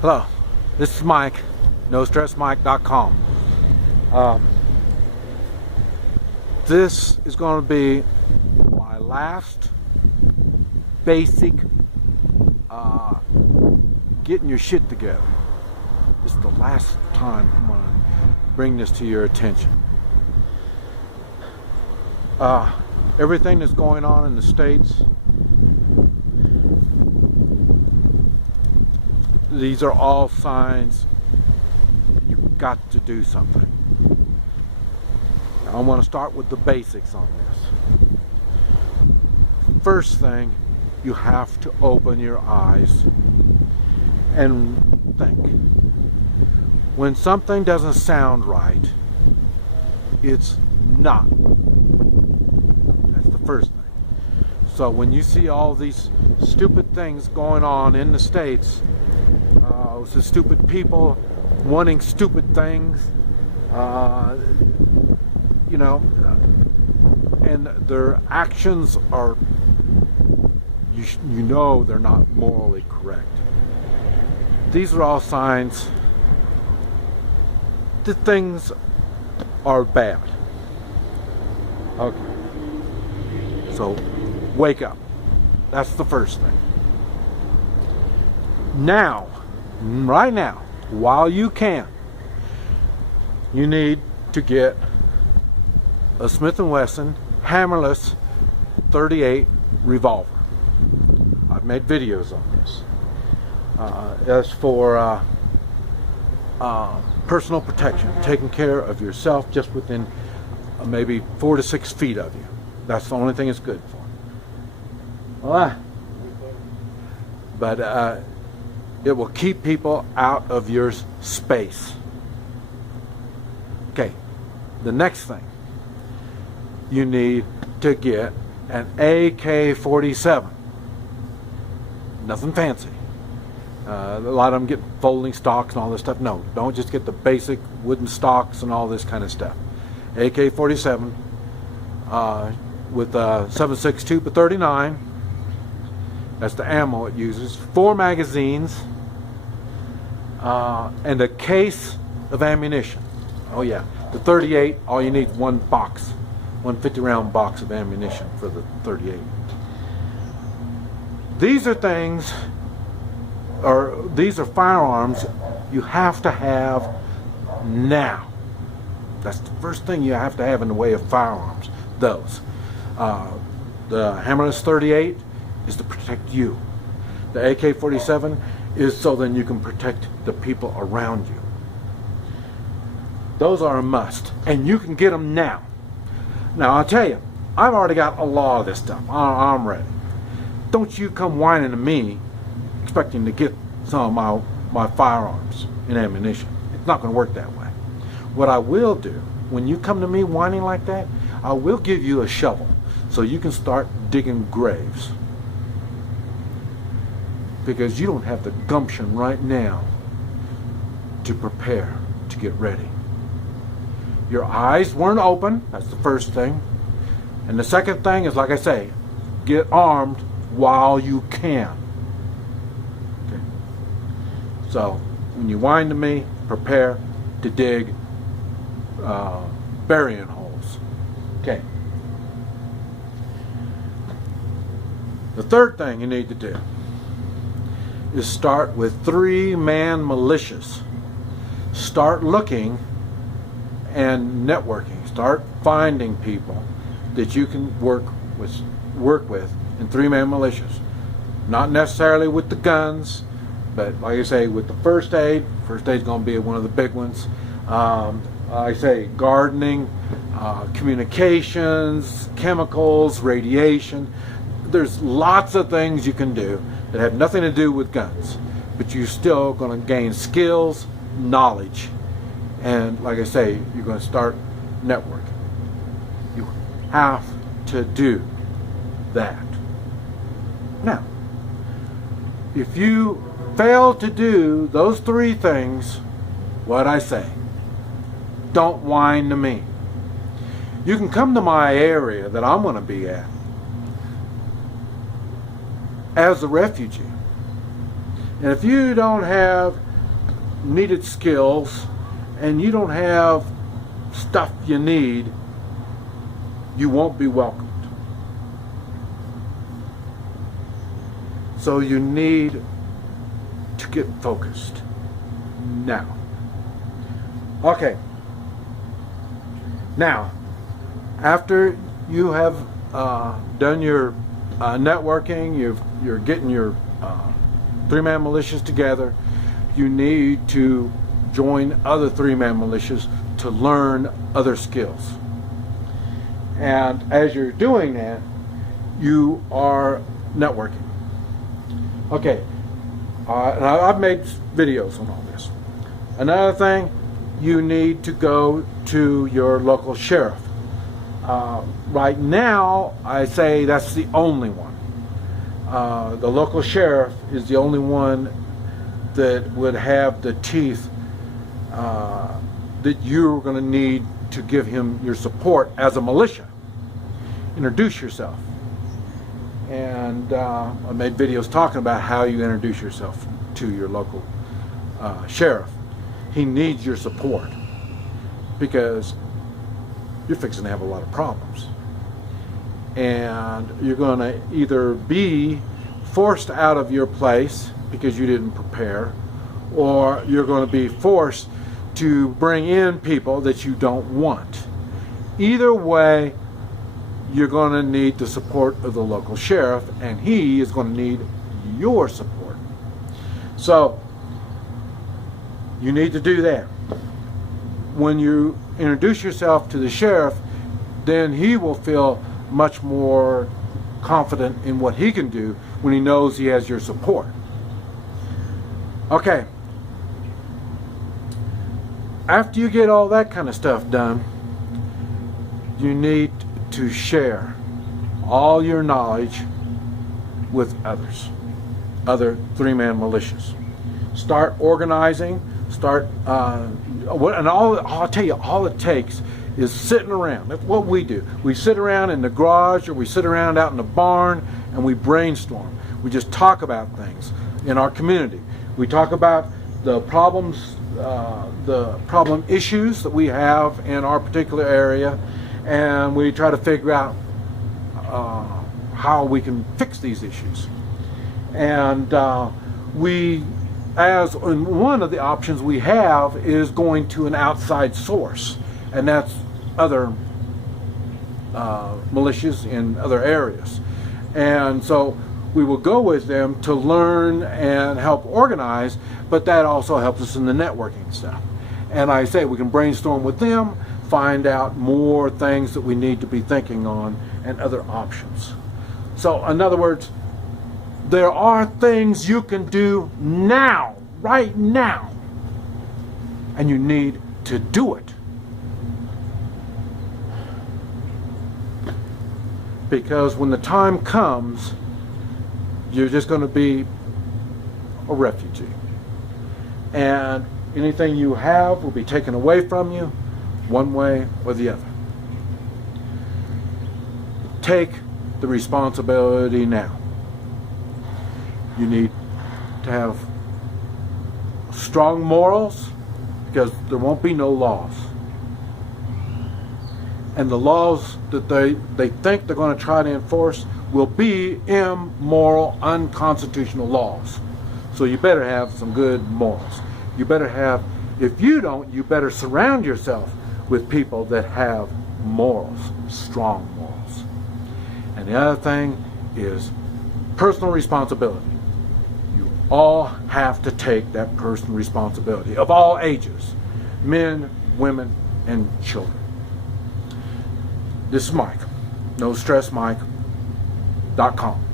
Hello, this is Mike, NoStressMike.com. This is going to be my last basic getting your shit together. This is the last time I'm going to bring this to your attention. Everything that's going on in the States, these are all signs you've got to do something. Now, I want to start with the basics on this. First thing, you have to open your eyes and think. When something doesn't sound right, it's not. That's the first thing. So when you see all these stupid things going on in the States, the stupid people wanting stupid things, and their actions are, you know, they're not morally correct. These are all signs that things are bad. Okay. So, wake up. That's the first thing. Now, right now, while you can, you need to get a Smith & Wesson hammerless .38 revolver. I've made videos on this. That's for personal protection, taking care of yourself just within maybe 4 to 6 feet of you. That's the only thing it's good for. But it will keep people out of your space. Okay, the next thing, you need to get an AK-47. Nothing fancy. A lot of them get folding stocks and all this stuff. No, don't just get the basic wooden stocks and all this kind of stuff. AK-47 with a 7.62 per 39. That's the ammo it uses. 4 magazines and a case of ammunition. Oh yeah, the .38. All you need is one box, 150-round box of ammunition for the .38. These are things, or these are firearms you have to have now. That's the first thing you have to have in the way of firearms. Those. The hammerless .38 is to protect you. The AK-47 is so then you can protect the people around you. Those are a must, and you can get them now. Now I'll tell you, I've already got a lot of this stuff. I'm ready. Don't you come whining to me expecting to get some of my firearms and ammunition. It's not going to work that way. What I will do, when you come to me whining like that, I will give you a shovel so you can start digging graves. Because you don't have the gumption right now to prepare, to get ready. Your eyes weren't open, that's the first thing. And the second thing is, like I say, get armed while you can. Okay. So, when you whine to me, prepare to dig burying holes. Okay. The third thing you need to do is start with 3 Man Militias. Start looking and networking. Start finding people that you can work with in 3-man militias. Not necessarily with the guns, but like I say, with the first aid. First aid is going to be one of the big ones. I say gardening, communications, chemicals, radiation. There's lots of things you can do that have nothing to do with guns, but you're still going to gain skills, knowledge, and like I say, you're going to start networking. You have to do that. Now, if you fail to do those 3 things, what I say, don't whine to me. You can come to my area that I'm going to be at as a refugee. And if you don't have needed skills and you don't have stuff you need, you won't be welcomed. So you need to get focused now. Okay. Now, after you have done your networking, you're getting your three-man militias together, you need to join other three-man militias to learn other skills. And as you're doing that, you are networking. Okay, and I've made videos on all this. Another thing, you need to go to your local sheriff. Right now, I say that's the only one. The local sheriff is the only one that would have the teeth that you're going to need to give him your support as a militia. Introduce yourself. And I made videos talking about how you introduce yourself to your local sheriff. He needs your support because you're fixing to have a lot of problems. And you're going to either be forced out of your place because you didn't prepare, or you're going to be forced to bring in people that you don't want. Either way, you're going to need the support of the local sheriff, and he is going to need your support. So you need to do that. When you introduce yourself to the sheriff, then he will feel much more confident in what he can do when he knows he has your support. Okay. After you get all that kind of stuff done, you need to share all your knowledge with others, other three-man militias. Start organizing, and I'll tell you, all it takes is sitting around. That's what we do. We sit around in the garage, or we sit around out in the barn, and we brainstorm. We just talk about things in our community. We talk about the problems, the problem issues that we have in our particular area, and we try to figure out how we can fix these issues. And one of the options we have is going to an outside source, and that's other militias in other areas. And so we will go with them to learn and help organize, but that also helps us in the networking stuff. And I say we can brainstorm with them, find out more things that we need to be thinking on, and other options. So in other words, there are things you can do now, right now, and you need to do it. Because when the time comes, you're just going to be a refugee. And anything you have will be taken away from you, one way or the other. Take the responsibility now. You need to have strong morals, because there won't be no laws. And the laws that they think they're going to try to enforce will be immoral, unconstitutional laws. So you better have some good morals. You better have, if you don't, you better surround yourself with people that have morals, strong morals. And the other thing is personal responsibility. You all have to take that personal responsibility of all ages, men, women, and children. This is Mike, NoStressMike.com.